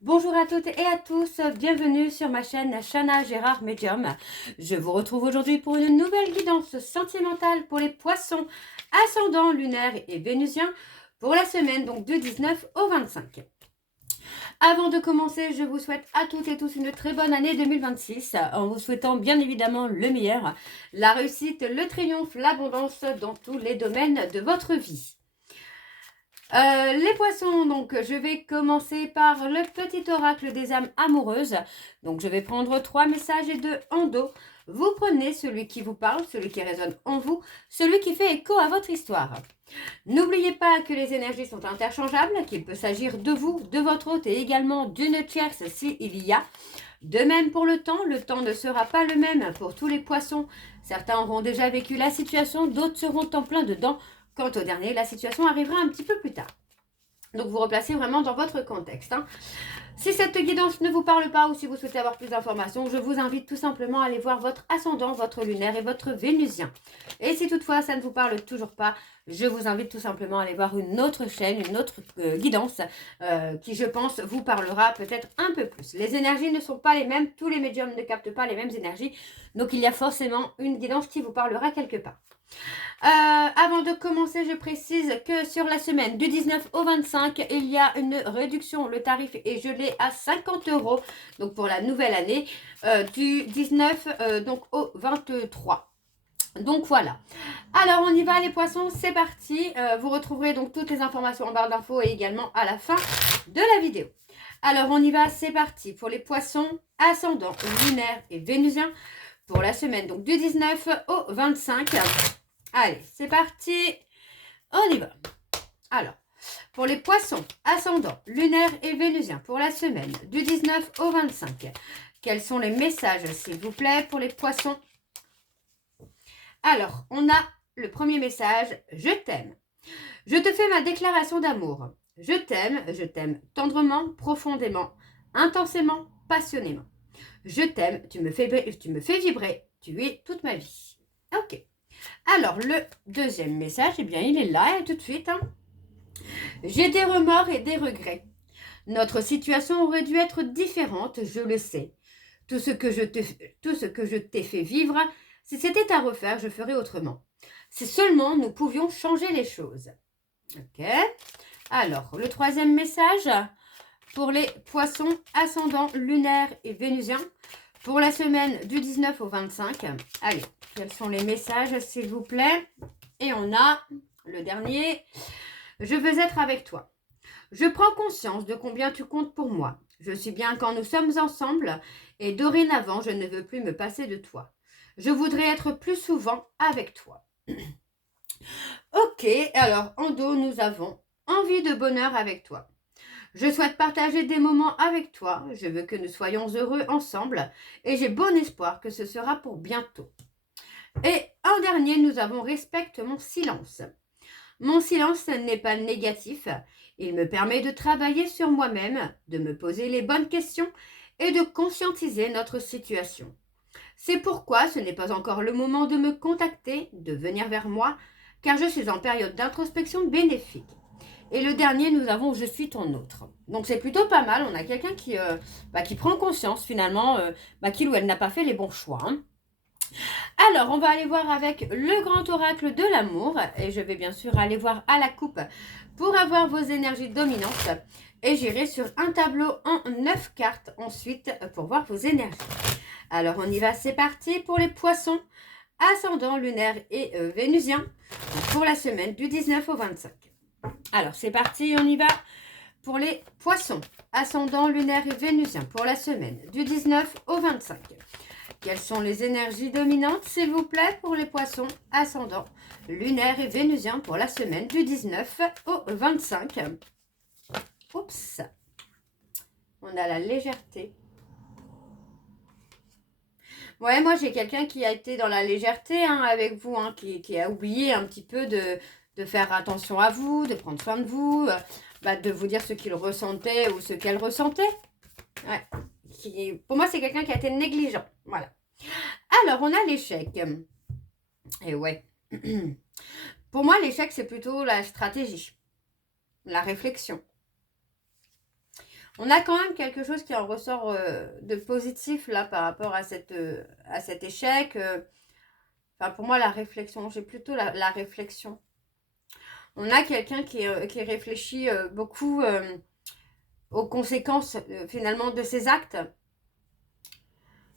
Bonjour à toutes et à tous, bienvenue sur ma chaîne Chana Gérard Medium. Je vous retrouve aujourd'hui pour une nouvelle guidance sentimentale pour les poissons ascendants lunaires et vénusiens pour la semaine donc du 19 au 25. Avant de commencer, je vous souhaite à toutes et tous une très bonne année 2026 en vous souhaitant bien évidemment le meilleur, la réussite, le triomphe, l'abondance dans tous les domaines de votre vie. Les poissons, donc je vais commencer par le petit oracle des âmes amoureuses. Donc je vais prendre 3 messages et 2 en dos. Vous prenez celui qui vous parle, celui qui résonne en vous, celui qui fait écho à votre histoire. N'oubliez pas que les énergies sont interchangeables, qu'il peut s'agir de vous, de votre hôte et également d'une tierce s'il y a. De même pour le temps ne sera pas le même pour tous les poissons. Certains auront déjà vécu la situation, d'autres seront en plein dedans. Quant au dernier, la situation arrivera un petit peu plus tard. Donc vous replacez vraiment dans votre contexte. Si cette guidance ne vous parle pas ou si vous souhaitez avoir plus d'informations, je vous invite tout simplement à aller voir votre ascendant, votre lunaire et votre vénusien. Et si toutefois ça ne vous parle toujours pas, je vous invite tout simplement à aller voir une autre chaîne, une autre guidance qui je pense vous parlera peut-être un peu plus. Les énergies ne sont pas les mêmes, tous les médiums ne captent pas les mêmes énergies, donc il y a forcément une guidance qui vous parlera quelque part. Avant de commencer, je précise que sur la semaine du 19 au 25, il y a une réduction. Le tarif est gelé à 50 €, donc pour la nouvelle année, du 19 donc au 23. Donc voilà. Alors on y va les poissons, c'est parti. Vous retrouverez donc toutes les informations en barre d'infos et également à la fin de la vidéo. Alors on y va, c'est parti pour les poissons ascendants, lunaires et vénusiens pour la semaine donc du 19 au 25. Allez, c'est parti, on y va. Alors, pour les poissons ascendants, lunaires et vénusiens pour la semaine du 19 au 25, quels sont les messages, s'il vous plaît, pour les poissons? Alors, on a le premier message, je t'aime. Je te fais ma déclaration d'amour. Je t'aime tendrement, profondément, intensément, passionnément. Je t'aime, tu me fais vibrer, tu es toute ma vie. Ok. Alors, le deuxième message, eh bien, il est là, tout de suite. J'ai des remords et des regrets. Notre situation aurait dû être différente, je le sais. Tout ce que je t'ai fait vivre, si c'était à refaire, je ferais autrement. Si seulement nous pouvions changer les choses. Ok. Alors, le troisième message pour les poissons ascendants lunaires et vénusiens pour la semaine du 19 au 25. Allez, quels sont les messages, s'il vous plaît? Et on a le dernier. Je veux être avec toi. Je prends conscience de combien tu comptes pour moi. Je suis bien quand nous sommes ensemble et dorénavant, je ne veux plus me passer de toi. Je voudrais être plus souvent avec toi. Ok, alors en dos, nous avons envie de bonheur avec toi. Je souhaite partager des moments avec toi. Je veux que nous soyons heureux ensemble et j'ai bon espoir que ce sera pour bientôt. Et en dernier, nous avons respecte mon silence. Mon silence n'est pas négatif. Il me permet de travailler sur moi-même, de me poser les bonnes questions et de conscientiser notre situation. C'est pourquoi ce n'est pas encore le moment de me contacter, de venir vers moi, car je suis en période d'introspection bénéfique. Et le dernier, nous avons Je suis ton autre. Donc c'est plutôt pas mal. On a quelqu'un qui prend conscience finalement qu'il ou elle n'a pas fait les bons choix. Alors, on va aller voir avec le grand oracle de l'amour. Et je vais bien sûr aller voir à la coupe pour avoir vos énergies dominantes. Et j'irai sur un tableau en 9 cartes ensuite pour voir vos énergies. Alors, on y va, c'est parti pour les poissons, ascendant, lunaire et vénusien pour la semaine du 19 au 25. Alors, c'est parti, on y va pour les poissons, ascendant, lunaire et vénusien pour la semaine du 19 au 25. Quelles sont les énergies dominantes, s'il vous plaît, pour les poissons, ascendant, lunaire et vénusien pour la semaine du 19 au 25? Oups, on a la légèreté. Ouais, moi j'ai quelqu'un qui a été dans la légèreté avec vous, qui a oublié un petit peu de faire attention à vous, de prendre soin de vous, de vous dire ce qu'il ressentait ou ce qu'elle ressentait. Ouais. Pour moi, c'est quelqu'un qui a été négligent. Voilà. Alors, on a l'échec. Et ouais. Pour moi, l'échec, c'est plutôt la stratégie, la réflexion. On a quand même quelque chose qui en ressort de positif là par rapport à cet échec. Enfin, pour moi, la réflexion, j'ai plutôt la réflexion. On a quelqu'un qui réfléchit beaucoup aux conséquences finalement de ses actes.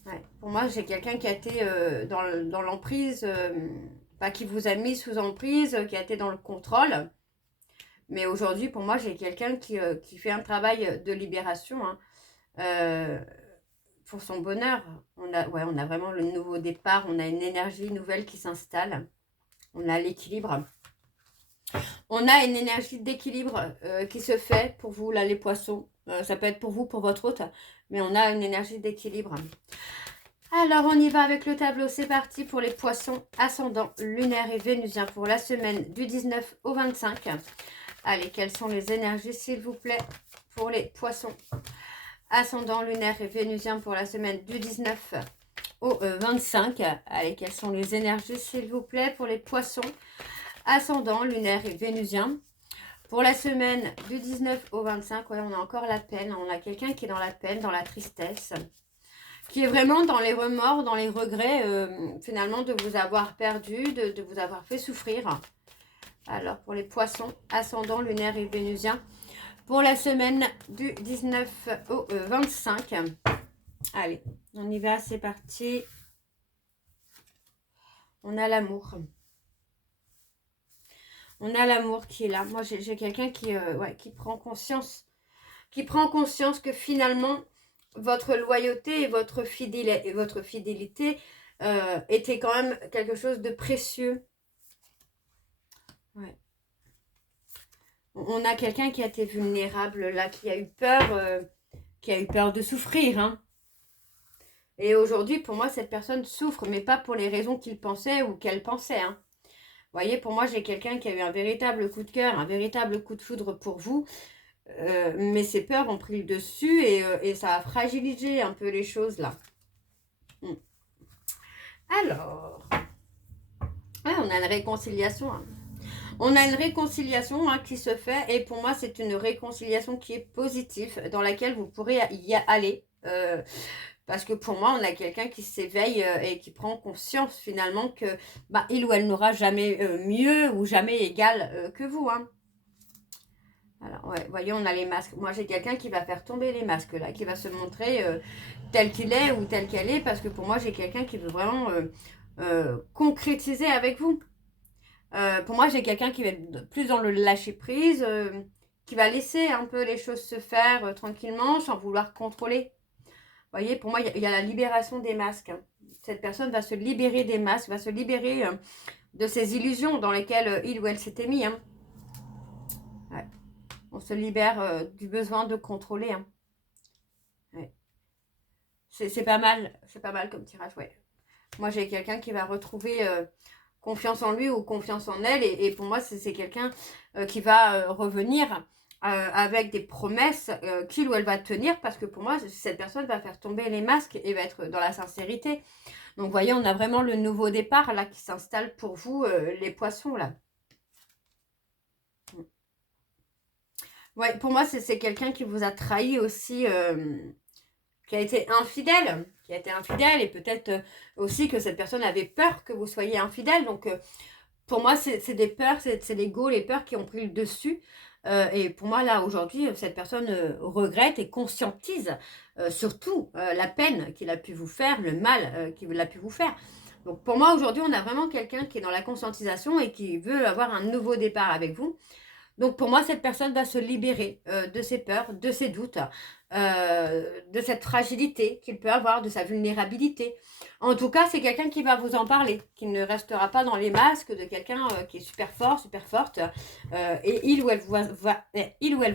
Ouais. Pour moi, j'ai quelqu'un qui a été dans l'emprise, qui vous a mis sous emprise, qui a été dans le contrôle. Mais aujourd'hui, pour moi, j'ai quelqu'un qui fait un travail de libération hein, pour son bonheur. On a vraiment le nouveau départ, on a une énergie nouvelle qui s'installe. On a l'équilibre. On a une énergie d'équilibre qui se fait pour vous, là, les poissons. Ça peut être pour vous, pour votre hôte, mais on a une énergie d'équilibre. Alors, on y va avec le tableau. C'est parti pour les poissons ascendants lunaires et vénusiens pour la semaine du 19 au 25. Allez, quelles sont les énergies, s'il vous plaît, pour les poissons ascendants lunaires et vénusiens pour la semaine du 19 au 25. Allez, quelles sont les énergies, s'il vous plaît, pour les poissons ascendants lunaires et vénusiens pour la semaine du 19 au 25. Ouais, on a encore la peine. On a quelqu'un qui est dans la peine, dans la tristesse, qui est vraiment dans les remords, dans les regrets, finalement, de vous avoir perdu, de vous avoir fait souffrir. Alors, pour les poissons ascendants lunaires et vénusiens, pour la semaine du 19 au 25. Allez, on y va, c'est parti. On a l'amour. On a l'amour qui est là. Moi, j'ai quelqu'un qui prend conscience. Qui prend conscience que finalement, votre loyauté et votre fidélité était quand même quelque chose de précieux. Ouais. On a quelqu'un qui a été vulnérable, là, qui a eu peur de souffrir. Hein. Et aujourd'hui, pour moi, cette personne souffre, mais pas pour les raisons qu'il pensait ou qu'elle pensait. Hein. Vous voyez, pour moi, j'ai quelqu'un qui a eu un véritable coup de cœur, un véritable coup de foudre pour vous. Mais ces peurs ont pris le dessus et ça a fragilisé un peu les choses, là. Alors, ouais, on a une réconciliation. Hein. On a une réconciliation hein, qui se fait et pour moi, c'est une réconciliation qui est positive, dans laquelle vous pourrez y aller. Parce que pour moi, on a quelqu'un qui s'éveille et qui prend conscience finalement que il ou elle n'aura jamais mieux ou jamais égal que vous. Hein. Alors, ouais, voyez, on a les masques. Moi, j'ai quelqu'un qui va faire tomber les masques, là, qui va se montrer tel qu'il est ou tel qu'elle est, parce que pour moi, j'ai quelqu'un qui veut vraiment concrétiser avec vous. Pour moi, j'ai quelqu'un qui va être plus dans le lâcher-prise, qui va laisser un peu les choses se faire tranquillement, sans vouloir contrôler. Vous voyez, pour moi, il y a la libération des masques. Hein. Cette personne va se libérer des masques, va se libérer de ces illusions dans lesquelles il ou elle s'était mis. Hein. Ouais. On se libère du besoin de contrôler. Hein. Ouais. C'est pas mal. C'est pas mal comme tirage, ouais. Moi, j'ai quelqu'un qui va retrouver confiance en lui ou confiance en elle. Et pour moi, c'est quelqu'un qui va revenir avec des promesses qu'il ou elle va tenir. Parce que pour moi, cette personne va faire tomber les masques et va être dans la sincérité. Donc, vous voyez, on a vraiment le nouveau départ là qui s'installe pour vous, les poissons, là. Ouais, pour moi, c'est quelqu'un qui vous a trahi aussi, qui a été infidèle. Et peut-être aussi que cette personne avait peur que vous soyez infidèle. Donc, pour moi, c'est des peurs, c'est l'ego, les peurs qui ont pris le dessus. Et pour moi, là, aujourd'hui, cette personne regrette et conscientise surtout la peine qu'il a pu vous faire, le mal qu'il a pu vous faire. Donc, pour moi, aujourd'hui, on a vraiment quelqu'un qui est dans la conscientisation et qui veut avoir un nouveau départ avec vous. Donc pour moi, cette personne va se libérer de ses peurs, de ses doutes, de cette fragilité qu'il peut avoir, de sa vulnérabilité. En tout cas, c'est quelqu'un qui va vous en parler, qui ne restera pas dans les masques de quelqu'un qui est super fort, super forte. Et il ou elle vous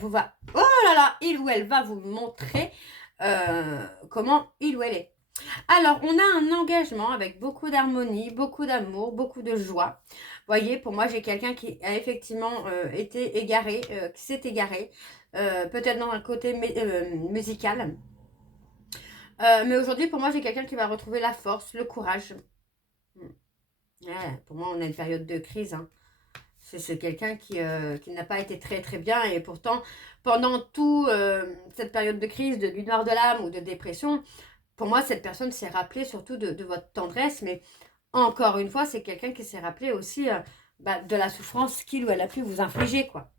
va vous montrer comment il ou elle est. Alors, on a un engagement avec beaucoup d'harmonie, beaucoup d'amour, beaucoup de joie. Vous voyez, pour moi, j'ai quelqu'un qui a effectivement été égaré, qui s'est égaré, peut-être dans un côté musical. Mais aujourd'hui, pour moi, j'ai quelqu'un qui va retrouver la force, le courage. Ouais, pour moi, on a une période de crise. Hein. C'est quelqu'un qui n'a pas été très très bien et pourtant, pendant toute cette période de crise, de nuit noire de l'âme ou de dépression, pour moi, cette personne s'est rappelée surtout de votre tendresse, mais encore une fois, c'est quelqu'un qui s'est rappelé aussi de la souffrance qu'il ou elle a pu vous infliger, quoi.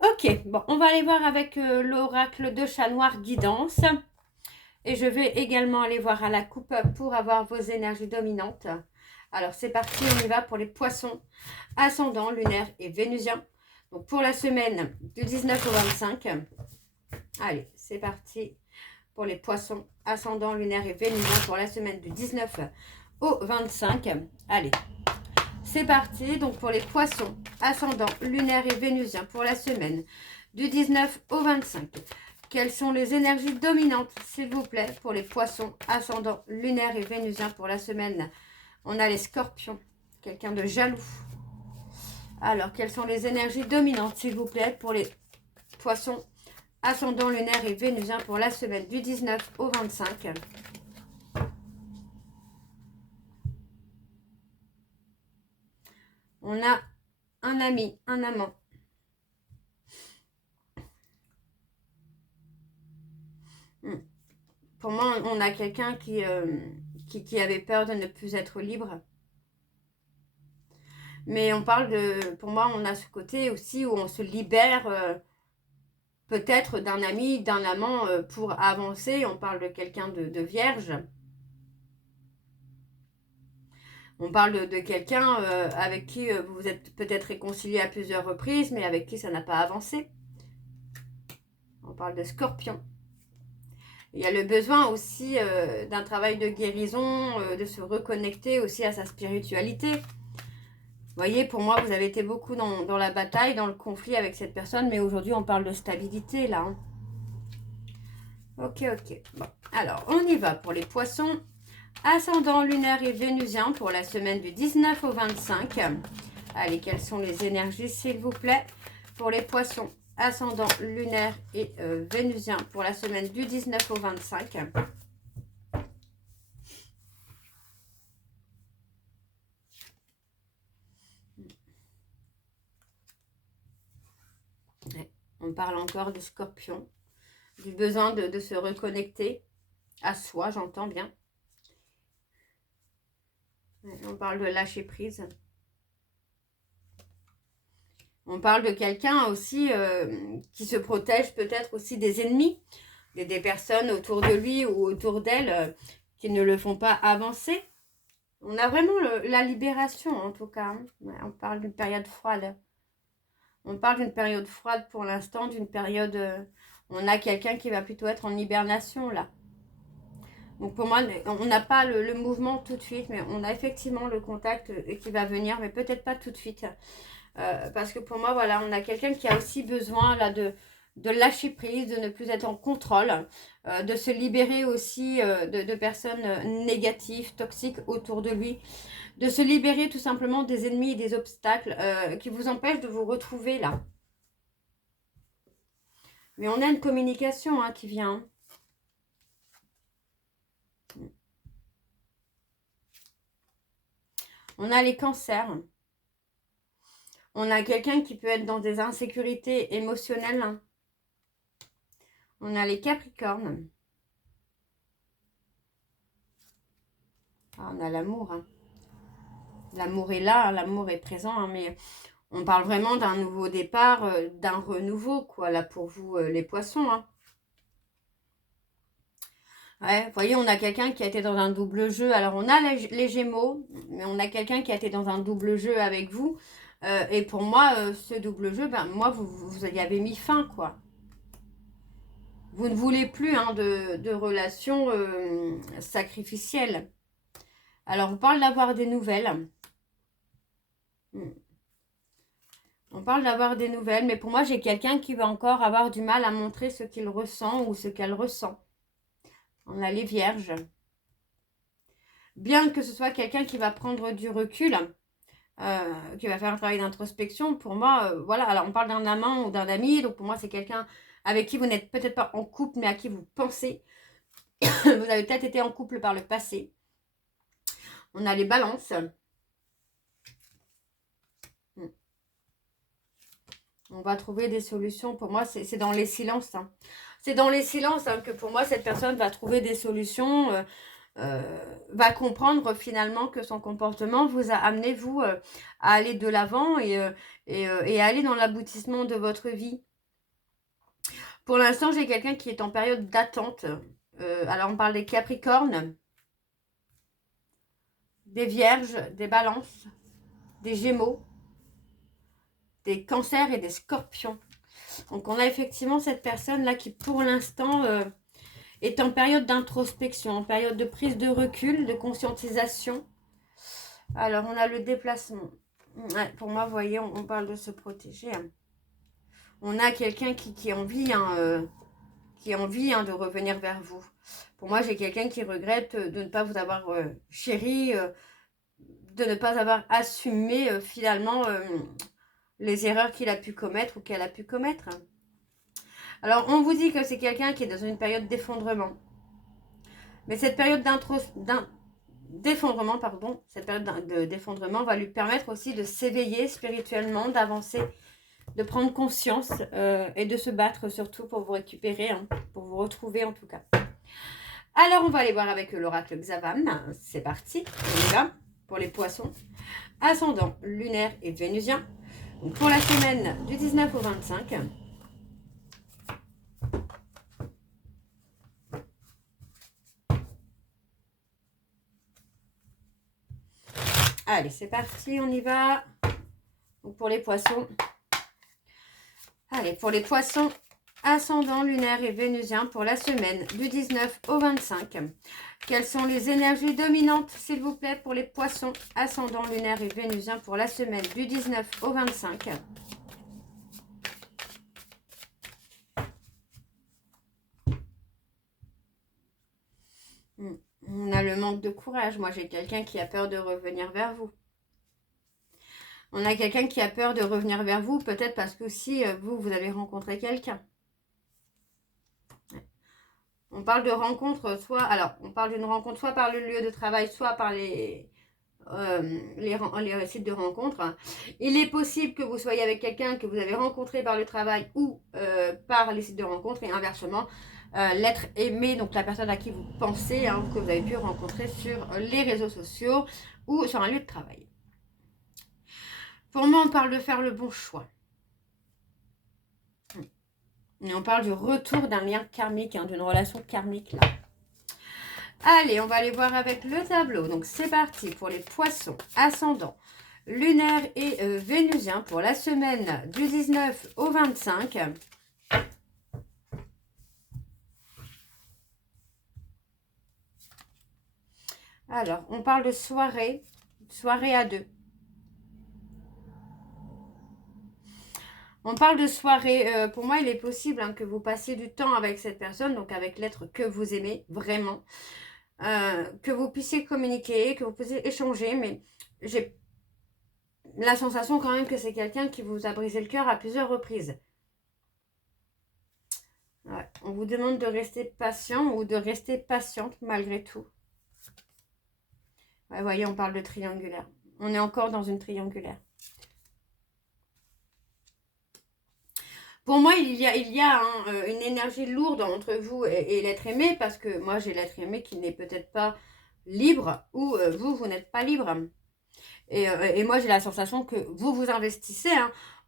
Ok, bon, on va aller voir avec l'oracle de chat noir guidance. Et je vais également aller voir à la coupe pour avoir vos énergies dominantes. Alors, c'est parti, on y va pour les poissons, ascendant, lunaire et vénusien. Donc, pour la semaine du 19 au 25. Allez, c'est parti pour les poissons, ascendant, lunaire et vénusien pour la semaine du 19 au 25. Allez, c'est parti. Donc, pour les poissons, ascendant, lunaire et vénusien pour la semaine du 19 au 25. Quelles sont les énergies dominantes, s'il vous plaît, pour les poissons, ascendant, lunaire et vénusien pour la semaine? On a les scorpions, quelqu'un de jaloux. Alors, quelles sont les énergies dominantes, s'il vous plaît, pour les poissons, ascendant, lunaire et vénusien pour la semaine du 19 au 25? On a un ami, un amant. Pour moi, on a quelqu'un qui avait peur de ne plus être libre. Mais on parle de... Pour moi, on a ce côté aussi où on se libère peut-être d'un ami, d'un amant pour avancer. On parle de quelqu'un de vierge. On parle de quelqu'un avec qui vous vous êtes peut-être réconcilié à plusieurs reprises, mais avec qui ça n'a pas avancé. On parle de scorpion. Il y a le besoin aussi d'un travail de guérison, de se reconnecter aussi à sa spiritualité. Vous voyez, pour moi, vous avez été beaucoup dans la bataille, dans le conflit avec cette personne, mais aujourd'hui, on parle de stabilité, là. Hein. Ok. Bon, alors, on y va pour les poissons. Ascendant lunaire et vénusien pour la semaine du 19 au 25. Allez, quelles sont les énergies, s'il vous plaît, pour les poissons? Ascendant lunaire et vénusien pour la semaine du 19 au 25. On parle encore des scorpions, du besoin de se reconnecter à soi, j'entends bien. On parle de lâcher prise. On parle de quelqu'un aussi qui se protège peut-être aussi des ennemis, des personnes autour de lui ou autour d'elle qui ne le font pas avancer. On a vraiment la libération en tout cas. Hein. Ouais, on parle d'une période froide. On parle d'une période froide pour l'instant, d'une période... on a quelqu'un qui va plutôt être en hibernation là. Donc pour moi, on n'a pas le mouvement tout de suite, mais on a effectivement le contact qui va venir, mais peut-être pas tout de suite. Parce que pour moi, voilà, on a quelqu'un qui a aussi besoin là de lâcher prise, de ne plus être en contrôle, de se libérer aussi de personnes négatives, toxiques autour de lui, de se libérer tout simplement des ennemis et des obstacles qui vous empêchent de vous retrouver là. Mais on a une communication qui vient. On a les cancers. On a quelqu'un qui peut être dans des insécurités émotionnelles. On a les capricornes. Ah, on a l'amour. Hein. L'amour est là, l'amour est présent, hein, mais on parle vraiment d'un nouveau départ, d'un renouveau, quoi, là, pour vous, les poissons. Hein. Ouais, vous voyez, on a quelqu'un qui a été dans un double jeu. Alors, on a les Gémeaux, mais on a quelqu'un qui a été dans un double jeu avec vous. Et pour moi, ce double jeu, ben, moi, vous y avez mis fin, quoi. Vous ne voulez plus de relations sacrificielles. Alors, on parle d'avoir des nouvelles. On parle d'avoir des nouvelles, mais pour moi, j'ai quelqu'un qui va encore avoir du mal à montrer ce qu'il ressent ou ce qu'elle ressent. On a les vierges. Bien que ce soit quelqu'un qui va prendre du recul, qui va faire un travail d'introspection, pour moi, voilà. Alors, on parle d'un amant ou d'un ami, donc pour moi, c'est quelqu'un avec qui vous n'êtes peut-être pas en couple, mais à qui vous pensez. Vous avez peut-être été en couple par le passé. On a les balances. On va trouver des solutions. Pour moi, c'est dans les silences. Hein. C'est dans les silences que pour moi, cette personne va trouver des solutions, va comprendre finalement que son comportement vous a amené, vous, à aller de l'avant et à aller dans l'aboutissement de votre vie. Pour l'instant, j'ai quelqu'un qui est en période d'attente. Alors, on parle des Capricornes, des Vierges, des Balances, des Gémeaux, des Cancers et des Scorpions. Donc, on a effectivement cette personne-là qui, pour l'instant, est en période d'introspection, en période de prise de recul, de conscientisation. Alors, on a le déplacement. Ouais, pour moi, vous voyez, on parle de se protéger. Hein. On a quelqu'un qui a envie, de revenir vers vous. Pour moi, j'ai quelqu'un qui regrette de ne pas vous avoir chéri, de ne pas avoir assumé finalement les erreurs qu'il a pu commettre ou qu'elle a pu commettre. Alors, on vous dit que c'est quelqu'un qui est dans une période d'effondrement. Mais cette période d'effondrement, cette période d'effondrement va lui permettre aussi de s'éveiller spirituellement, d'avancer, de prendre conscience et de se battre surtout pour vous récupérer, hein, pour vous retrouver en tout cas. Alors, on va aller voir avec l'oracle Xavan. C'est parti, on y va pour les poissons. Ascendant lunaire et vénusien. Donc, pour la semaine du 19 au 25. Allez, c'est parti, on y va. Donc, pour les poissons. Allez, pour les poissons, ascendant lunaire et vénusien pour la semaine du 19 au 25. Quelles sont les énergies dominantes, s'il vous plaît, pour les poissons, ascendant lunaire et vénusien pour la semaine du 19 au 25. On a le manque de courage. Moi, j'ai quelqu'un qui a peur de revenir vers vous. On a quelqu'un qui a peur de revenir vers vous, peut-être parce que si vous avez rencontré quelqu'un. On parle de rencontre, on parle d'une rencontre soit par le lieu de travail, soit par les sites de rencontre. Il est possible que vous soyez avec quelqu'un que vous avez rencontré par le travail ou par les sites de rencontre et inversement, l'être aimé, donc la personne à qui vous pensez, que vous avez pu rencontrer sur les réseaux sociaux ou sur un lieu de travail. Pour moi, on parle de faire le bon choix. Et on parle du retour d'un lien karmique, d'une relation karmique là. Allez, on va aller voir avec le tableau. Donc, c'est parti pour les poissons ascendants, lunaire et vénusien pour la semaine du 19 au 25. Alors, on parle de soirée à deux. On parle de soirée. Pour moi, il est possible que vous passiez du temps avec cette personne, donc avec l'être que vous aimez vraiment. Que vous puissiez communiquer, que vous puissiez échanger, mais j'ai la sensation quand même que c'est quelqu'un qui vous a brisé le cœur à plusieurs reprises. Ouais. On vous demande de rester patient ou de rester patiente malgré tout. Ouais, voyez, on parle de triangulaire. On est encore dans une triangulaire. Pour moi, il y a une énergie lourde entre vous et l'être aimé, parce que moi, j'ai l'être aimé qui n'est peut-être pas libre, ou vous n'êtes pas libre. Et moi, j'ai la sensation que vous investissez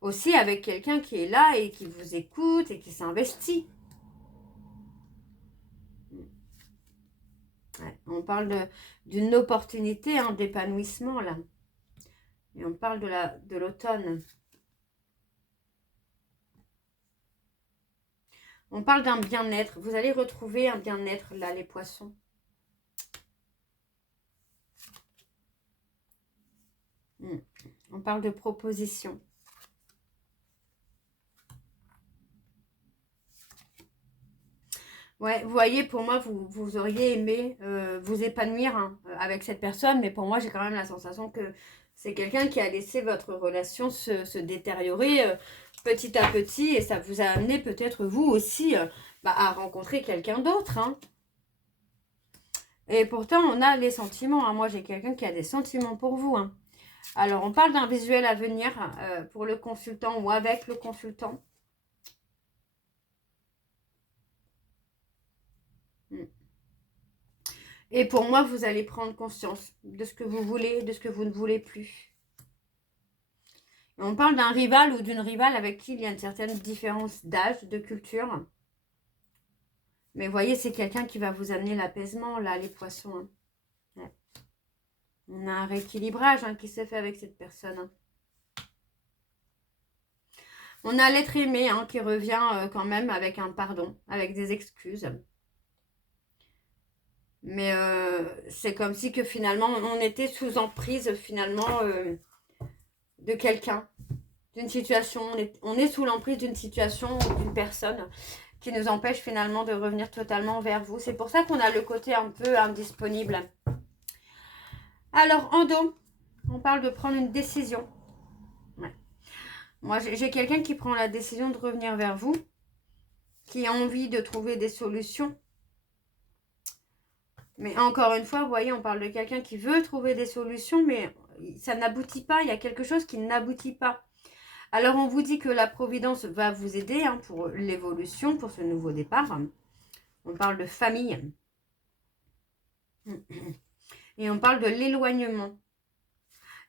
aussi avec quelqu'un qui est là et qui vous écoute et qui s'investit. Ouais, on parle d'une opportunité d'épanouissement, là. Et on parle de l'automne. On parle d'un bien-être. Vous allez retrouver un bien-être, là, les poissons. On parle de proposition. Ouais, vous voyez, pour moi, vous auriez aimé vous épanouir avec cette personne, mais pour moi, j'ai quand même la sensation que c'est quelqu'un qui a laissé votre relation se détériorer petit à petit, et ça vous a amené peut-être vous aussi à rencontrer quelqu'un d'autre. Et pourtant, on a les sentiments. Moi, j'ai quelqu'un qui a des sentiments pour vous. Alors, on parle d'un visuel à venir pour le consultant ou avec le consultant. Et pour moi, vous allez prendre conscience de ce que vous voulez, de ce que vous ne voulez plus. Et on parle d'un rival ou d'une rivale avec qui il y a une certaine différence d'âge, de culture. Mais vous voyez, c'est quelqu'un qui va vous amener l'apaisement, là, les poissons. Hein. Ouais. On a un rééquilibrage qui se fait avec cette personne. Hein. On a l'être aimé qui revient quand même avec un pardon, avec des excuses. Mais c'est comme si que finalement, on était sous emprise finalement de quelqu'un, d'une situation. On est sous l'emprise d'une situation ou d'une personne qui nous empêche finalement de revenir totalement vers vous. C'est pour ça qu'on a le côté un peu indisponible. Alors, en dos, on parle de prendre une décision. Ouais. Moi, j'ai quelqu'un qui prend la décision de revenir vers vous, qui a envie de trouver des solutions. Mais encore une fois, vous voyez, on parle de quelqu'un qui veut trouver des solutions, mais ça n'aboutit pas. Il y a quelque chose qui n'aboutit pas. Alors, on vous dit que la Providence va vous aider pour l'évolution, pour ce nouveau départ. On parle de famille. Et on parle de l'éloignement.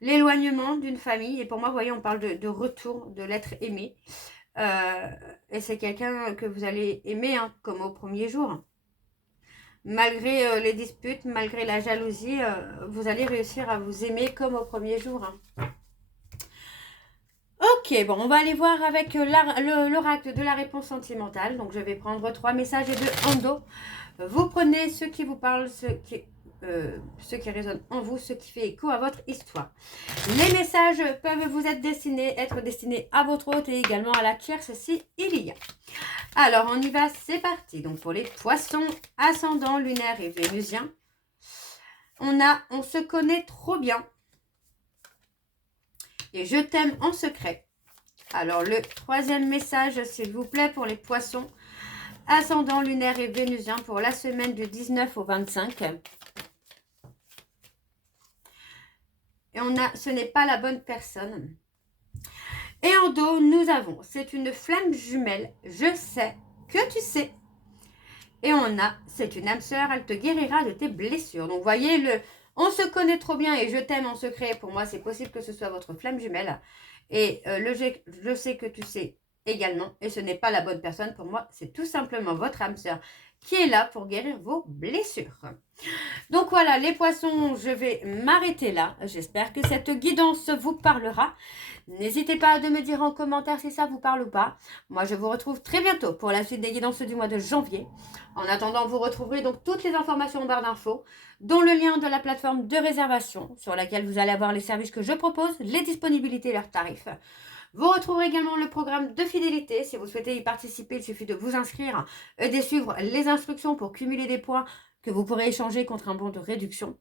L'éloignement d'une famille. Et pour moi, vous voyez, on parle de retour, de l'être aimé. Et c'est quelqu'un que vous allez aimer comme au premier jour. Malgré les disputes, malgré la jalousie, vous allez réussir à vous aimer comme au premier jour. Ok, bon, on va aller voir avec l'oracle de la réponse sentimentale. Donc, je vais prendre 3 messages et 2 endo. Vous prenez ce qui vous parle, ce qui résonne en vous, ce qui fait écho à votre histoire. Les messages peuvent vous être destinés à votre hôte et également à la tierce si il y a. Alors, on y va, c'est parti. Donc, pour les poissons, ascendant, lunaire et vénusien, on se connaît trop bien. Et je t'aime en secret. Alors, le 3e message, s'il vous plaît, pour les poissons, ascendant, lunaire et vénusien pour la semaine du 19 au 25. Et ce n'est pas la bonne personne. Et en dos, nous avons, c'est une flamme jumelle, je sais que tu sais. Et c'est une âme sœur, elle te guérira de tes blessures. Donc, vous voyez, on se connaît trop bien et je t'aime en secret. Pour moi, c'est possible que ce soit votre flamme jumelle. Et je sais que tu sais également. Et ce n'est pas la bonne personne. Pour moi, c'est tout simplement votre âme sœur qui est là pour guérir vos blessures. Donc voilà, les poissons, je vais m'arrêter là. J'espère que cette guidance vous parlera. N'hésitez pas à me dire en commentaire si ça vous parle ou pas. Moi, je vous retrouve très bientôt pour la suite des guidances du mois de janvier. En attendant, vous retrouverez donc toutes les informations en barre d'infos, dont le lien de la plateforme de réservation sur laquelle vous allez avoir les services que je propose, les disponibilités et leurs tarifs. Vous retrouverez également le programme de fidélité. Si vous souhaitez y participer, il suffit de vous inscrire et de suivre les instructions pour cumuler des points que vous pourrez échanger contre un bon de réduction.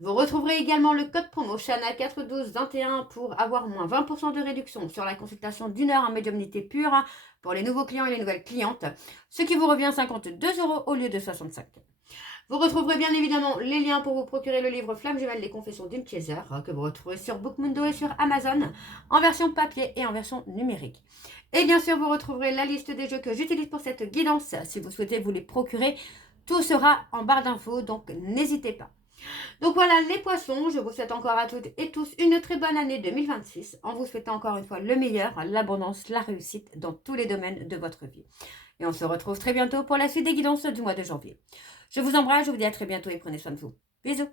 Vous retrouverez également le code promo Chana 41221 pour avoir moins 20% de réduction sur la consultation d'1 heure en médiumnité pure pour les nouveaux clients et les nouvelles clientes, ce qui vous revient 52 € au lieu de 65. Vous retrouverez bien évidemment les liens pour vous procurer le livre Flamme Jumelle, les confessions d'une Chaser, que vous retrouverez sur Bookmundo et sur Amazon, en version papier et en version numérique. Et bien sûr, vous retrouverez la liste des jeux que j'utilise pour cette guidance. Si vous souhaitez vous les procurer, tout sera en barre d'infos, donc n'hésitez pas. Donc voilà les poissons, je vous souhaite encore à toutes et tous une très bonne année 2026, en vous souhaitant encore une fois le meilleur, l'abondance, la réussite dans tous les domaines de votre vie. Et on se retrouve très bientôt pour la suite des guidances du mois de janvier. Je vous embrasse, je vous dis à très bientôt et prenez soin de vous. Bisous.